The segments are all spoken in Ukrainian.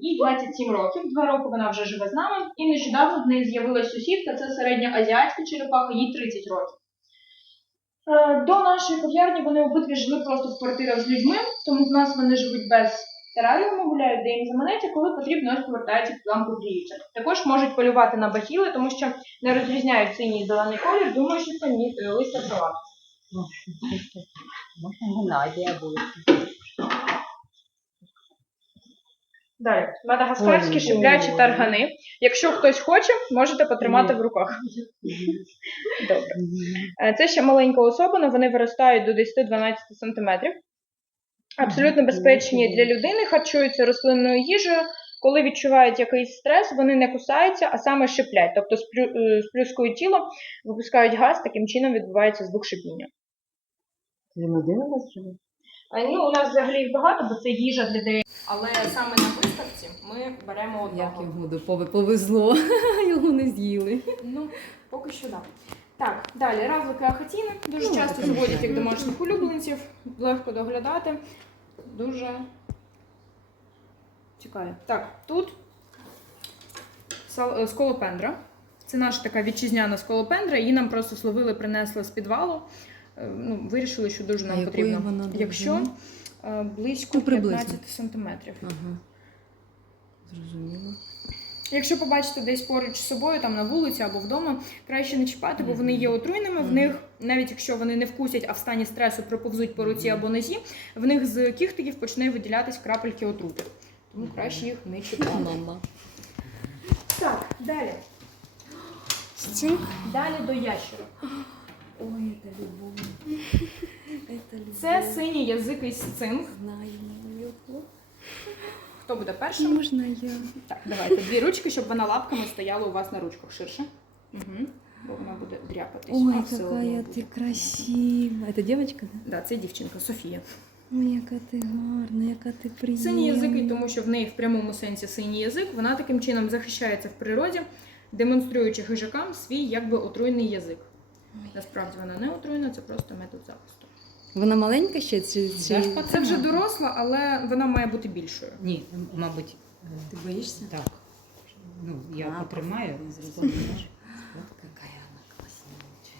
Їй 27 років, два роки вона вже живе з нами, і нещодавно в неї з'явилась сусідка, це середньоазіатська черепаха, їй 30 років. Е, До нашої кав'ярні вони обидві жили просто в квартирах з людьми, тому в нас вони живуть без тераріуму, гуляють, де їм заманеться, коли потрібно, ось повертаються під лампу гріються. Також можуть полювати на бахіли, тому що не розрізняють синій і зелений колір, думаю, що це ні, листя трава. Геннадія буде. Далі, мадагаскарські шиплячі таргани. Якщо хтось хоче, можете потримати в руках. Добре. Е, Це ще маленька особина, вони виростають до 10-12 см. Абсолютно безпечні для людини, харчуються рослинною їжею. Коли відчувають якийсь стрес, вони не кусаються, а саме шиплять, тобто е, сплюскують тіло, випускають газ, таким чином відбувається звук шипіння. Він один у вас живе? А, Ну, у нас взагалі їх багато, бо це їжа для деяких. Але саме на виставці ми беремо Як одного. йому допове повезло, його не з'їли. Ну, поки що так. Так, далі равлики ахатіни. Дуже Ну, часто там заводять як домашніх улюбленців, легко доглядати. Дуже цікаві. Так, тут сколопендра. Це наша така вітчизняна сколопендра. Її нам просто словили, принесли з підвалу. Е, Ну, вирішили, що дуже нам якої потрібно. вона Якщо е, близько Ну, 15 сантиметрів. Ага. Зрозуміло. Якщо побачите десь поруч з собою, там на вулиці або вдома, краще не чіпати, бо вони є отруйними. В них, навіть якщо вони не вкусять, а в стані стресу проповзуть по руці або нозі, в них з кіхтиків почне виділятись крапельки отрути. Тому краще їх не чіпати. Мама. Так, далі. Далі до ящерок. Ой, це любов. Це синій язикий сцинк. Знаємо. Хто буде першим? Можна я? Так, давайте дві ручки, щоб вона лапками стояла у вас на ручках ширше. Угу. Бо вона буде дряпатись. Ой, а все одно какая буде. ты красива. Это девочка, да? Да, це дівчинка Софія. Ой, яка ти гарна, яка ти приємна. Синій язик, тому що в неї в прямому сенсі синій язик, вона таким чином захищається в природі, демонструючи хижакам свій якби отруйний язик. Ой. Насправді вона не отруйна, це просто метод захисту. Вона маленька ще чи, чи... Це вже доросла, але вона має бути більшою. Ні, мабуть, е, Ти боїшся? так. Ну, я А, потримаю. не зрозуміла. Какая вона класнюча.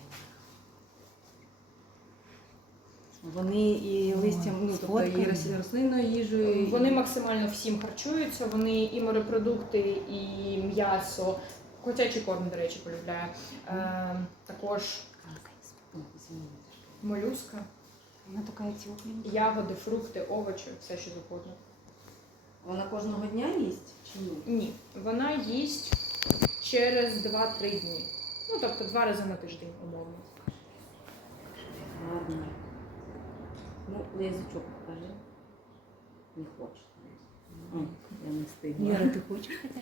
Вони і листям, ну, тобто і рослинною їжею. і- Вони максимально всім харчуються, вони і морепродукти, і м'ясо. Котячий корм, до речі, полюбляє. Е, також Ой, молюска, Вона така тепленька. ягоди, фрукти, овочі, все що завгодно. Вона кожного дня їсть чи ні? Ні, вона їсть через 2-3 дні. Ну, тобто два рази на тиждень, умовно. Гарна. Ну, язичок покажи. Не хоче. Ой, я не стигла. Вера, ты хочешь хотя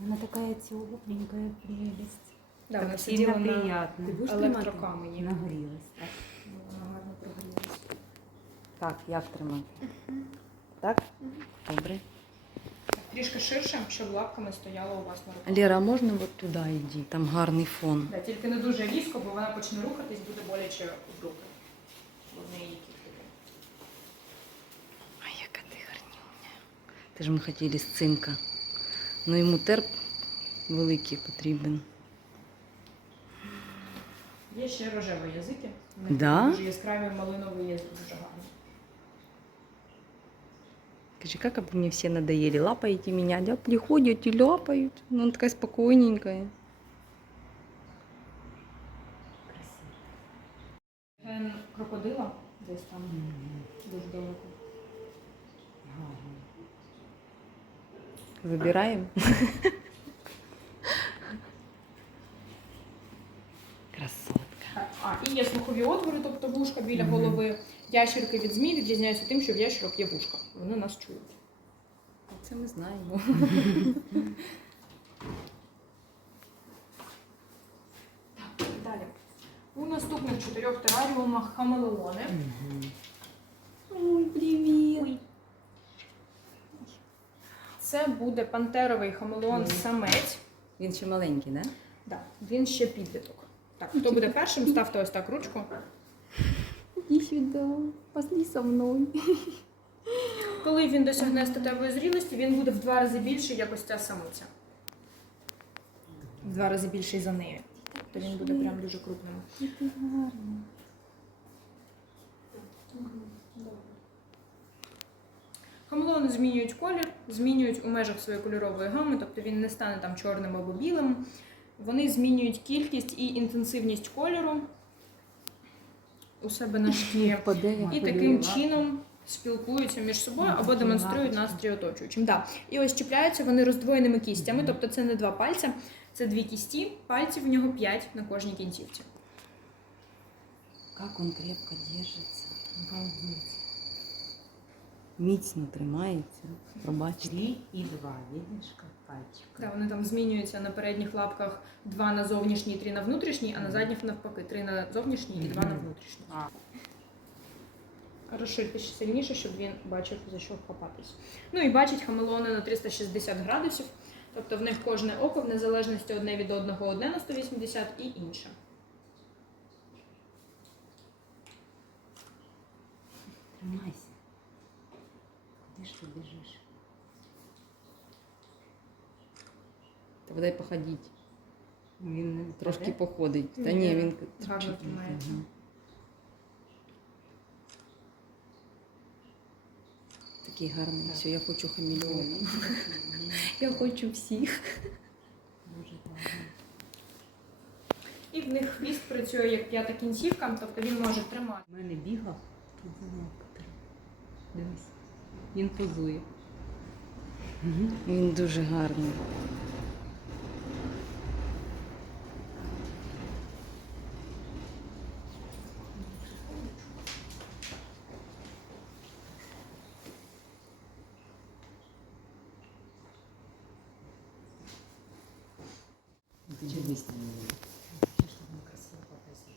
Вона така тепленькая прелесть. Да, Так вона сильно сиділа на приятно. Ти будеш електрокамені. Нагрілась. Так. Так, як тримати? Так? Добре. Трішки ширше, щоб лапками стояла у вас на руках. Лера, а можна от туди йди? Там гарний фон. Да, тільки не дуже різко, бо вона почне рухатись, буде боляче в руки. Бо в неї. Ай, яка ти гарнюня. Ти ж ми хотіли з цинка. Ну йому терп великий потрібен. Є ще рожеві язики. Вони Да? Дуже яскраві малиновий язик, дуже гарний. Скажи, как бы мне все надоели. Лапаете меня, да? Приходят и ляпают. Ну, она такая спокойненькая. Ген крокодила десь там дуже далеко. Забираем. Красотка. Так, А, і є слухові отвори, тобто вушка біля Мгм. голови. Ящерки від змій відрізняються тим, що в ящерок є вушка. Вони нас чують. Це ми знаємо. Так, далі. У наступних чотирьох тераріумах хамелеони. Ой, привіт. Це буде пантеровий хамелеон самець. Він ще маленький, да? Да, він ще підліток. Так, хто буде першим, ставте ось так ручку. Сюда, пошли со мной. Коли він досягне статевої зрілості, він буде в два рази більший, як ось ця самиця. В два рази більший за нею. Тобто він буде прям дуже крупним. Який гарний. Хамелеони змінюють колір, змінюють у межах своєї кольорової гами, тобто він не стане там чорним або білим. Вони змінюють кількість і інтенсивність кольору у себе на шкірі. І таким чином спілкуються між собою або демонструють настрій оточуючим. Да. І ось чіпляються вони роздвоєними кістями, тобто це не два пальця, це дві кісті, пальців в нього п'ять на кожній кінцівці. Як він крепко держиться. Міцно тримається. Пробачте. Три и два, видишь, как пальчик. Да, вони там змінюються на передніх лапках два на зовнішній, три на внутрішній, а на задніх навпаки три на зовнішній і два на внутрішній. А. Розширте ще сильніше, щоб він бачив, за що вхопатись. Ну і бачить хамелеони на 360 градусів, тобто в них кожне око в незалежності одне від одного одне на 180 і інше. Тримайся. Куди ж ти біжиш? Та бодай походіть. Він Трошки впаде? походить. Та Ні, він гарно тримається. Мгм. Такий гарний. Все, я хочу хамільйона. Я хочу всіх. Дуже гарно. І в них хвіст працює як п'ята кінцівка, тобто він може тримати. У мене бігав, тут за лапку. Дивись. Він позує. Він дуже гарний. Дивись на нього. Щоб він красиво показує.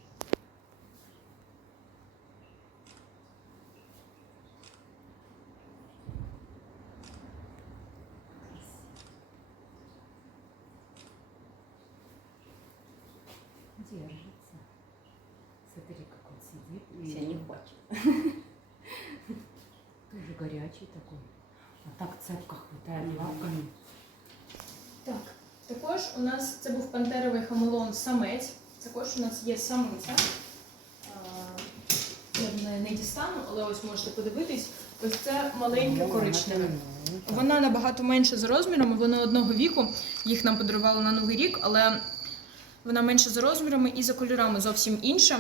Держится. Смотри, как он сидит. и Я не он хочу. Тоже горячий такой. А так цепко хватает лапками. Так, також у нас це був пантеровий хамелеон самець. Також у нас є самиця. Я не, не дістану, але ось можете подивитись. Ось це маленьке коричневе. Вона набагато менше за розмірами, вона одного віку. Їх нам подарували на Новий рік, але вона менше за розмірами і за кольорами зовсім інша.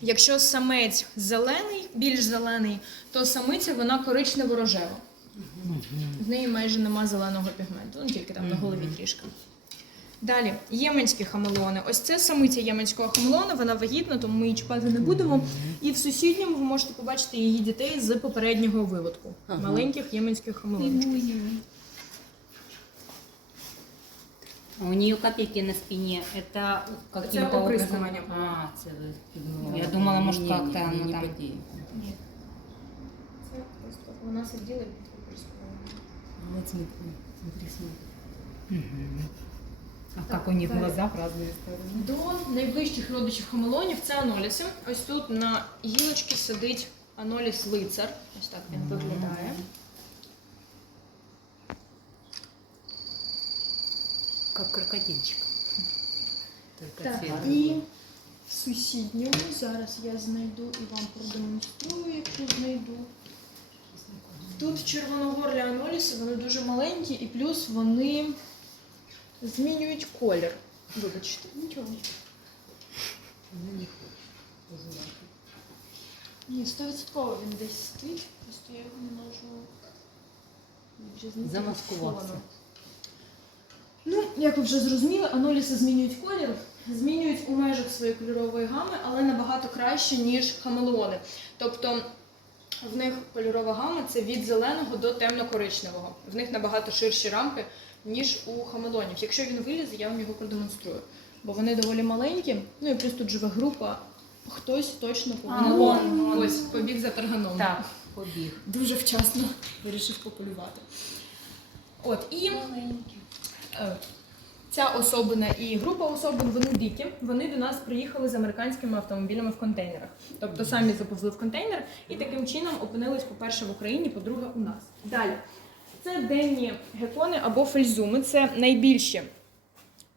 Якщо самець зелений, більш зелений, то самиця вона коричнево-рожева. В неї майже нема зеленого пігменту, ну тільки там на голові трішки. Далі, єменські хамелеони. Ось це самиця єменського хамелеона, вона вагітна, тому ми її чіпати не будемо. І в сусідньому ви можете побачити її дітей з попереднього виводку. Ага. Маленьких єменських хамелеончиків. А у нее капельки на спине. Это каким-то опрыскивание. образом... А, целый фигнул. Я думала, может, Ні, как-то ні, оно не там... подіє. Ні. Це просто вона сиділа і підкопірськувала. Вот смотри, смотри, смотри. Мгм. А Так, как у них в разные стороны? До найближчих родичів хамелеонів це аноліси. Ось тут на гілочці сидить аноліс лицар. Ось так він виглядає. Как крокодильчик. Только Так, цвет і в сусідньому зараз я знайду і вам продемонструю, якщо знайду. Тут червоногорлі аноліси, вони дуже маленькі, і плюс вони змінюють колір. Вибачте, нічого. Она не хочет позывать. Ні, стовідсотково він десь стоїть, просто я його не можу відрізнити. Замаскувався. Фоном. Ну, як ви вже зрозуміли, аноліси змінюють колір, змінюють у межах своєї кольорової гами, але набагато краще, ніж хамелеони. Тобто в них кольорова гама це від зеленого до темно-коричневого. В них набагато ширші рамки, ніж у хамелеонів. Якщо він вилізе, я вам його продемонструю. Бо вони доволі маленькі. Ну і плюс тут живе група. Хтось точно повинен. О, вон, вон. ось побіг за тарганом. Так, побіг. Дуже вчасно вирішив пополювати. От і е, ця особина і група особин вони дикі. Вони до нас приїхали з американськими автомобілями в контейнерах. Тобто самі заповзли в контейнер і таким чином опинились, по-перше, в Україні, по-друге, у нас. Далі. Це денні гекони або фельзуми. Це найбільші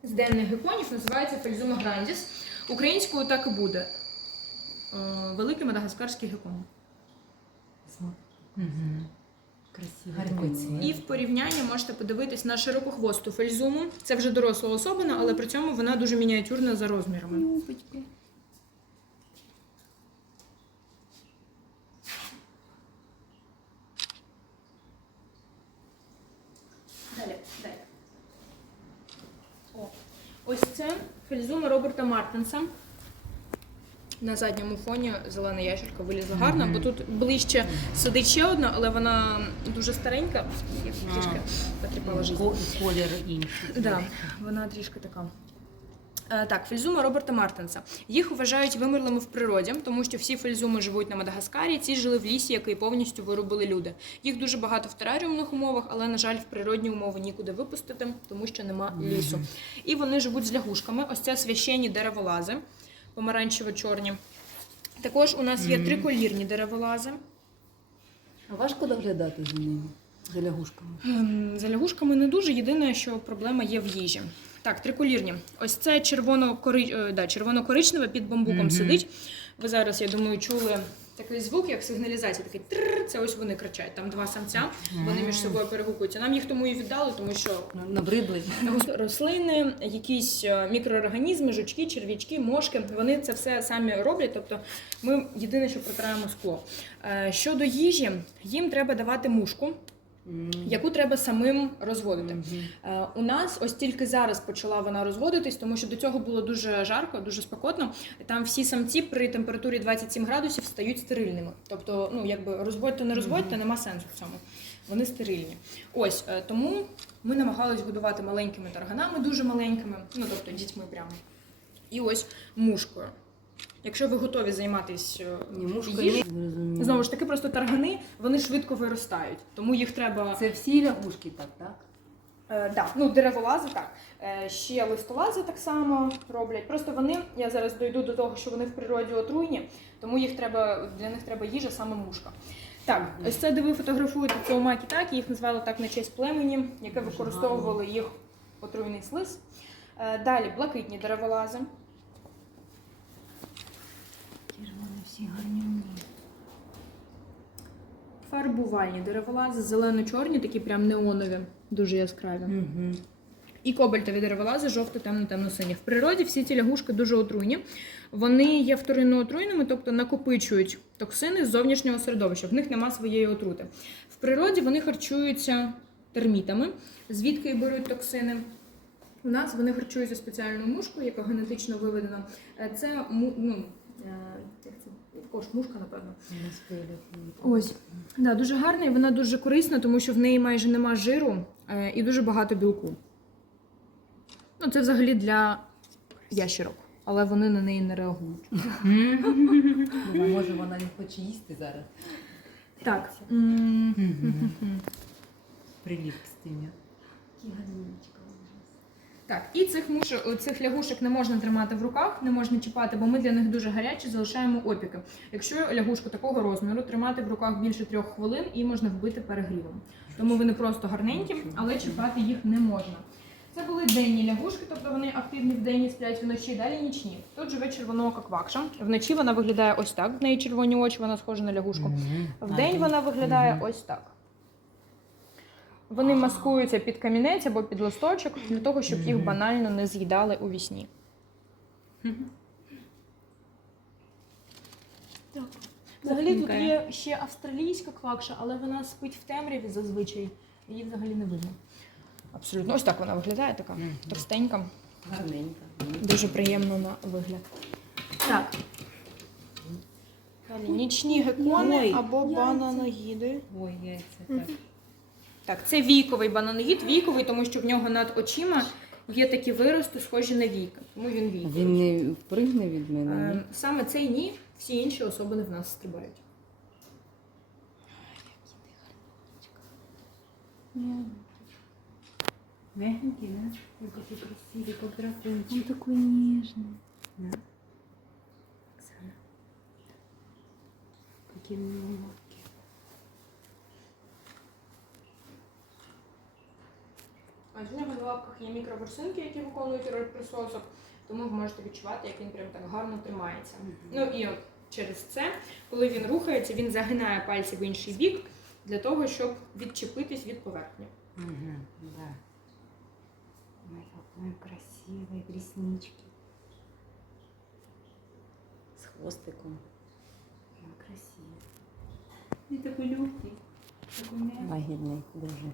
з денних геконів, називаються фельзума грандіс. Українською так і буде. Е, Великий мадагаскарський гекон. Угу. Красиво. І в порівнянні можете подивитись на широкохвосту фельзуму. Це вже доросла особина, але при цьому вона дуже мініатюрна за розмірами. Любочка. Далі, далі. О. Ось це Роберта Мартенса. На задньому фоні зелена ящерка вилізла гарно, бо тут ближче сидить ще одна, але вона дуже старенька, як трішки потріпала життя. Колір інший. Да, вона трішки така. Е, Так, фельзума Роберта Мартенса. Їх вважають вимерлими в природі, тому що всі фельзуми живуть на Мадагаскарі. Ці жили в лісі, який повністю вирубили люди. Їх дуже багато в тераріумних умовах, але на жаль, в природні умови нікуди випустити, тому що нема лісу. І вони живуть з лягушками. Ось це священні дереволази, помаранчево-чорні. Також у нас є триколірні дереволази. А важко доглядати за ними, за лягушками. Ем, За лягушками не дуже. Єдине, що проблема є в їжі. Так, триколірні. Ось це е, да, червоно-коричневе під бамбуком Мгм. сидить. Ви зараз, я думаю, чули такий звук, як сигналізація. Такий тррр, це ось вони кричать. Там два самця, вони між собою перегукуються. Нам їх тому і віддали, тому що Ну, Набридли. рослини, якісь е, мікроорганізми, жучки, черв'ячки, мошки. Вони це все самі роблять. Тобто ми єдине, що протираємо скло. Е, Щодо їжі, їм треба давати мушку, яку треба самим розводити. Е, У нас ось тільки зараз почала вона розводитись, тому що до цього було дуже жарко, дуже спекотно. Там всі самці при температурі 27 градусів стають стерильними. Тобто, ну якби розводьте, не розводьте, нема сенсу в цьому. Вони стерильні. Ось е, тому ми намагалися годувати маленькими тарганами, дуже маленькими, ну тобто дітьми прямо. І ось мушкою. Якщо ви готові займатися мушка їжею, знову ж таки, просто таргани вони швидко виростають, тому їх треба Це всі лягушки так, так? Е, да, ну дереволази так. Е, ще листолази так само роблять. Просто вони, я зараз дойду до того, що вони в природі отруйні, тому їх треба, для них треба їжа, саме мушка. Так, ось це, де ви фотографуєте цоумакі так, їх назвали так на честь племені, яке використовувало їх отруйний слиз. Е, Далі блакитні дереволази. Всі. Фарбувальні дереволази, зелено-чорні, такі прям неонові, дуже яскраві. Угу. І кобальтові дереволази жовто темно темно сині. В природі всі ці лягушки дуже отруйні. Вони є вторинно отруйними, тобто накопичують токсини з зовнішнього середовища. В них нема своєї отрути. В природі вони харчуються термітами, звідки і беруть токсини. У нас вони харчуються спеціальною мушкою, яка генетично виведена. Це ну, е, як це? Також мушка, напевно. Ось. Да, дуже гарна і вона дуже корисна, тому що в неї майже нема жиру е, і дуже багато білку. Ну, це взагалі для ящерок, але вони на неї не реагують. Може вона не хоче їсти зараз. Так. м, Мгм. Так, і цих мушок, цих лягушок не можна тримати в руках, не можна чіпати, бо ми для них дуже гарячі, залишаємо опіки. Якщо лягушку такого розміру тримати в руках більше трьох хвилин, і можна вбити перегрівом. Тому вони просто гарненькі, але чіпати їх не можна. Це були денні лягушки, тобто вони активні вдень і сплять вночі, далі нічні. Тут живе червоноока квакша. Вночі вона виглядає ось так. В неї червоні очі, вона схожа на лягушку. Вдень вона виглядає ось так. Вони маскуються під камінець або під листочок для того, щоб їх банально не з'їдали у вісні. Так. Взагалі тут є ще австралійська квакша, але вона спить в темряві зазвичай. Її взагалі не видно. Абсолютно. Ось так вона виглядає, така товстенька. Гарненька. Дуже приємно на вигляд. Так. Нічні гекони або бананогіди. Ой, яйця так. Так, це війковий бананогід. Війковий, тому що в нього над очима є такі вирости, схожі на віка. Тому він війковий. Він не впригне від мене. ні? Е, Саме цей ні, всі інші особини в нас стрибають. Мягенький, да? Ой, какой красивый, как дракончик. Он такой нежный. Да. Оксана. Какие у него. А в нього на лапках є мікроворсинки, які виконують роль присосок, тому ви можете відчувати, як він прям так гарно тримається. Ну і от через це, коли він рухається, він загинає пальці в інший бік для того, щоб відчепитись від поверхні. Угу, да. Ой, какой красивый, реснички. З хвостиком. Он красивый. И такой легкий. Такой мягкий. Лагідний дуже.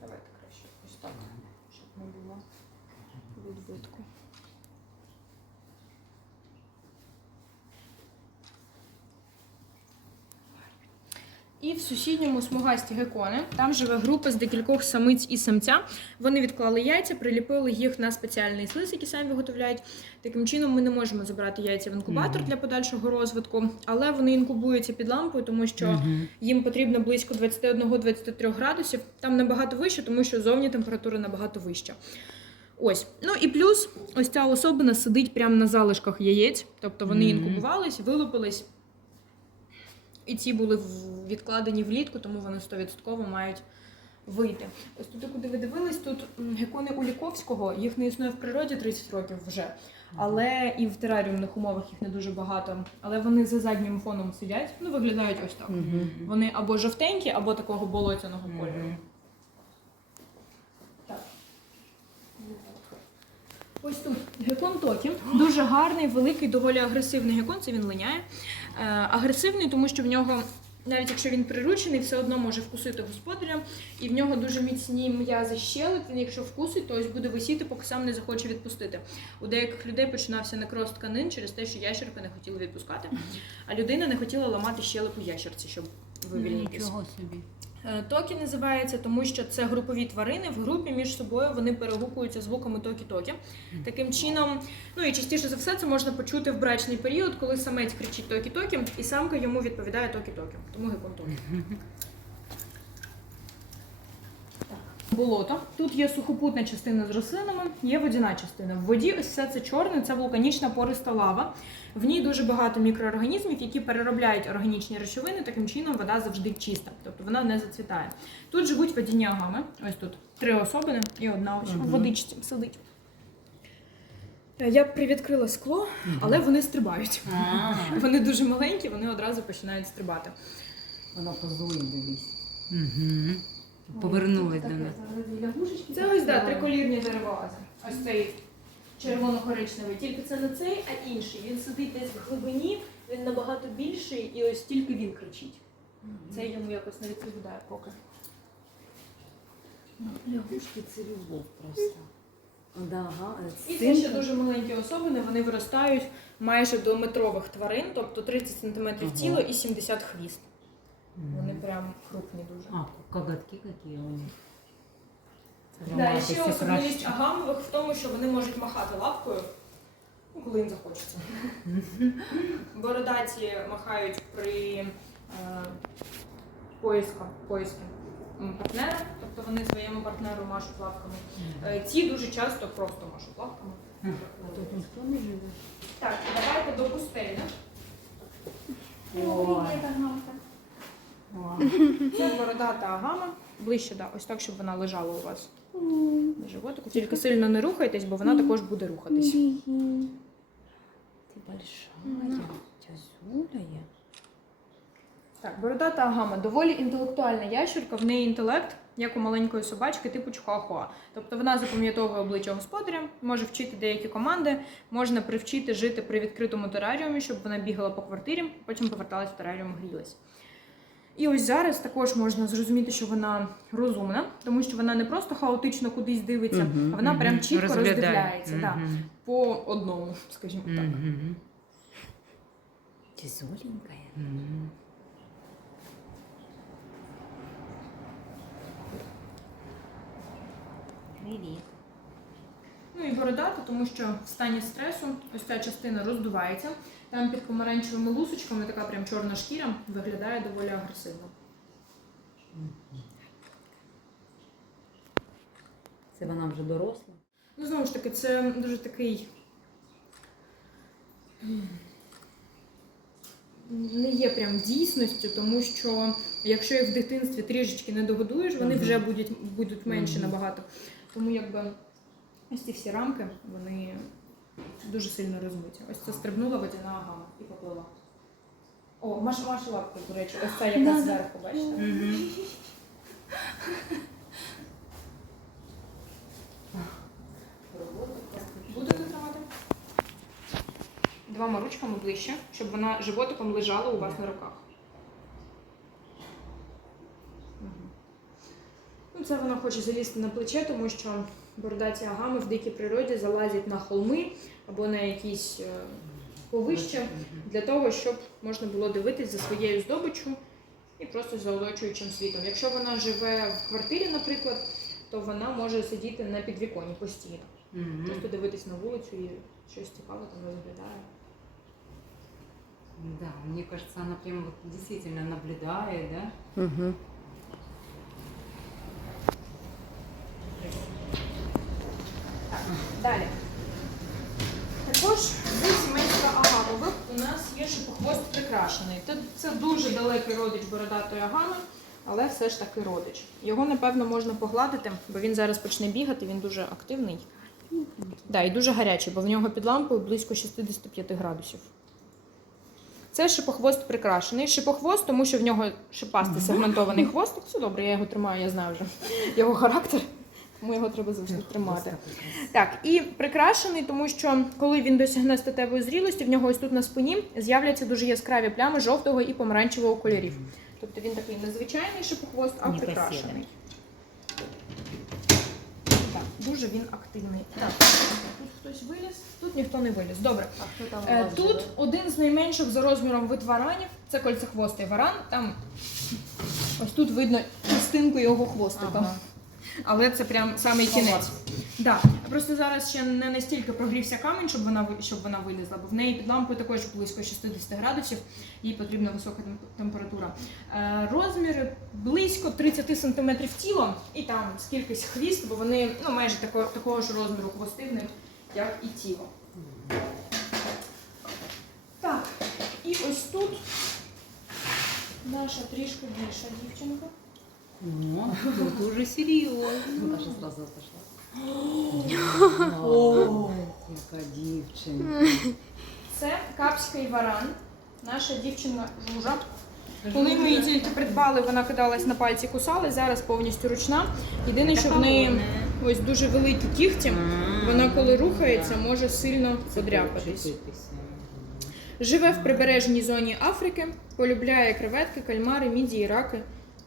Давайте краще ось так, щоб не було відбитку. І в сусідньому смугасті гекони там живе група з декількох самиць і самця. Вони відклали яйця, приліпили їх на спеціальний слиз, який самі виготовляють. Таким чином, ми не можемо забрати яйця в інкубатор для подальшого розвитку, але вони інкубуються під лампою, тому що їм потрібно близько 21-23 градусів. Там набагато вище, тому що зовні температура набагато вища. Ось. Ну і плюс ось ця особина сидить прямо на залишках яєць. Тобто вони Мгм. інкубувались, вилупились. І ці були відкладені влітку, тому вони 100% мають вийти. Ось тут, куди ви дивились, тут гекони Уліковського, їх не існує в природі 30 років вже. Але і в тераріумних умовах їх не дуже багато. Але вони за заднім фоном сидять, ну виглядають ось так. Вони або жовтенькі, або такого болотяного кольору. Мгм. Так. Ось тут гекон Токі. Дуже гарний, великий, доволі агресивний гекон. Це він линяє. Е, агресивний, тому що в нього, навіть якщо він приручений, все одно може вкусити господаря. І в нього дуже міцні м'язи щелеп. Він, якщо вкусить, то ось буде висіти, поки сам не захоче відпустити. У деяких людей починався некроз тканин через те, що ящерка не хотіла відпускати, а людина не хотіла ламати щелепу ящерці, щоб вивільнитися. Нічого собі. Е, Токі називається, тому що це групові тварини. В групі між собою вони перегукуються звуками токі-токі. Таким чином, ну і частіше за все це можна почути в брачний період, коли самець кричить токі-токі, і самка йому відповідає токі-токі. Тому гекон токі. Болото. Тут є сухопутна частина з рослинами, є водяна частина. В воді ось все це чорне, це вулканічна пориста лава. В ній дуже багато мікроорганізмів, які переробляють органічні речовини. Таким чином вода завжди чиста, тобто вона не зацвітає. Тут живуть водяні агами. Ось тут три особини і одна ось в водичці сидить. Е, Я б привідкрила скло, але вони стрибають. А, Вони дуже маленькі, вони одразу починають стрибати. Вона позує, дивись. Мгм. Повернулись до нас. Це ось да, триколірні деревоази. Ось цей червоно-коричневий. Тільки це не цей, а інший. Він сидить десь в глибині, він набагато більший, і ось тільки він кричить. Це йому якось не відповідає поки. Лягушки це любов просто. Да, ага. І це ще дуже маленькі особини, вони виростають майже до метрових тварин, тобто 30 см Ага. тіло і 70 хвіст. Вони прям крупні дуже. А, коготки какие у них. Да, і ще особливість агамових в тому, що вони можуть махати лапкою, ну, коли їм захочеться. Бородаті махають при е, поїзки партнера, тобто вони своєму партнеру машуть лапками. Е, ці дуже часто просто машуть лапками. А тут ніхто не живе. Так, давайте до пустелі. Ой. Це бородата агама. Ближче, да, ось так, щоб вона лежала у вас на животику. Тільки сильно не рухайтесь, бо вона також буде рухатись. Ти большая. Тязуля. Так, бородата агама доволі інтелектуальна ящерка, в неї інтелект, як у маленької собачки, типу чихуахуа. Тобто вона запам'ятовує обличчя господаря, може вчити деякі команди, можна привчити жити при відкритому тераріумі, щоб вона бігала по квартирі, потім поверталась в тераріум, грілась. І ось зараз також можна зрозуміти, що вона розумна, тому що вона не просто хаотично кудись дивиться, Мгм, а вона прям чітко Розглядає. роздивляється. Да, по одному, скажімо так. Мгм. Тяжеленькая. Мгм. Привет. Бородата, тому що в стані стресу ось ця частина роздувається. Там під помаранчевими лусочками така прям чорна шкіра виглядає доволі агресивно. Це вона вже доросла. Ну, знову ж таки, це дуже такий. Не є прям дійсністю, тому що якщо їх в дитинстві трішечки не догодуєш, вони вже будуть, будуть менші набагато. Тому якби ось ці всі рамки, вони дуже сильно розмиті. Ось це стрибнула водяна гама і поплила. О, Маша, Маша лапка, до речі, ось ця яка зверху, бачите? Мгм. Будете тримати? Двома ручками ближче, щоб вона животиком лежала у вас на руках. Ну, це вона хоче залізти на плече, тому що бородаті агами в дикій природі залазять на холми або на якісь е, повище для того, щоб можна було дивитись за своєю здобиччю і просто за оточуючим світом. Якщо вона живе в квартирі, наприклад, то вона може сидіти на підвіконні постійно. Мгм. Просто дивитись на вулицю і щось цікаве там розглядає. Да, мне кажется, она прям вот действительно наблюдает, да? Угу. Далі. Також з сімейства агамових у нас є шипохвост прикрашений. Це- дуже далекий родич бородатої агами, але все ж таки родич. Його, напевно, можна погладити, бо він зараз почне бігати, він дуже активний. Да, і дуже гарячий, бо в нього під лампою близько 65 градусів. Це шипохвост прикрашений. Шипохвост, тому що в нього шипастий сегментований хвостик. Все добре, я його тримаю, я знаю вже його характер. Тому його треба завжди тримати. Так, і прикрашений, тому що коли він досягне статевої зрілості, в нього ось тут на спині з'являться дуже яскраві плями жовтого і помаранчевого кольорів. Тобто він такий незвичайний шипохвост, а Не прикрашений. Так, дуже він активний. Так, тут хтось виліз, тут ніхто не виліз. Добре. А хто там Е, Тут один з найменших за розміром вид варанів. Це кольцехвостий варан. Там ось тут видно частинку його хвостика. Ага. Але це прям самий кінець. Да. Просто зараз ще не настільки прогрівся камінь, щоб вона щоб вона вилізла, бо в неї під лампою також близько 60 градусів, їй потрібна висока температура. Е, розміри близько 30 см тілом, і там скількись хвіст, бо вони ну, майже такого, такого ж розміру хвости в них, як і тіло. Так, і ось тут наша трішки більша дівчинка. Ну, тут уже серьезно. Даша сразу отошла. О, яка дівчинка. Це капський варан. Наша дівчина жужа. Коли ми її тільки придбали, вона кидалась на пальці, кусалась, зараз повністю ручна. Єдине, що в неї ось дуже великі кігті. Вона, коли рухається, може сильно подряпатись. Живе в прибережній зоні Африки, полюбляє креветки, кальмари, мідії, раки.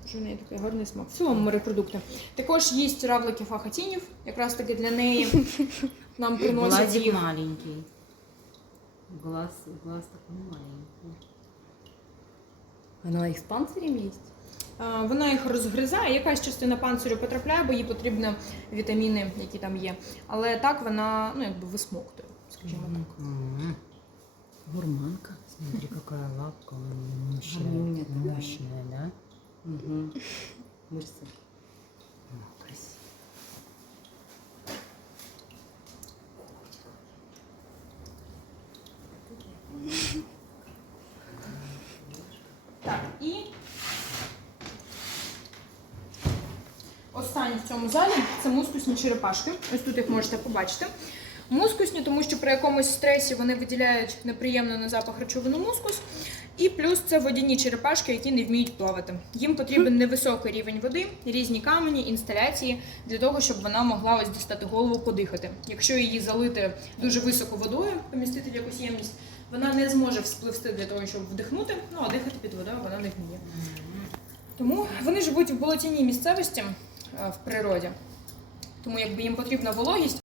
Що в неї такий гарний смак. В цілому морепродукти. Також їсть равликів ахатінів, якраз таки для неї нам приносять Глазик маленький. Глаз, глаз такой маленький. Вона їх з панцирем їсть? А, Вона їх розгризає, якась частина панцирю потрапляє, бо їй потрібні вітаміни, які там є. Але так вона ну, якби висмоктує, скажімо так. М, Гурманка. Смотри, какая лапка мощная. Гарнюня такая. Мощная, да? Угу. Мишці. О, в цьому залі це мускусні черепашки. Ось тут їх можете побачити. Мускусні, тому що при якомусь стресі вони виділяють неприємно на запах речовину мускус. І плюс це водяні черепашки, які не вміють плавати. Їм потрібен невисокий рівень води, різні камені, інсталяції для того, щоб вона могла ось дістати голову подихати. Якщо її залити дуже високо водою, помістити в якусь ємність, вона не зможе вспливсти для того, щоб вдихнути, ну а дихати під водою вона не вміє. Тому вони живуть в болотяній місцевості е, в природі. Тому якби їм потрібна вологість,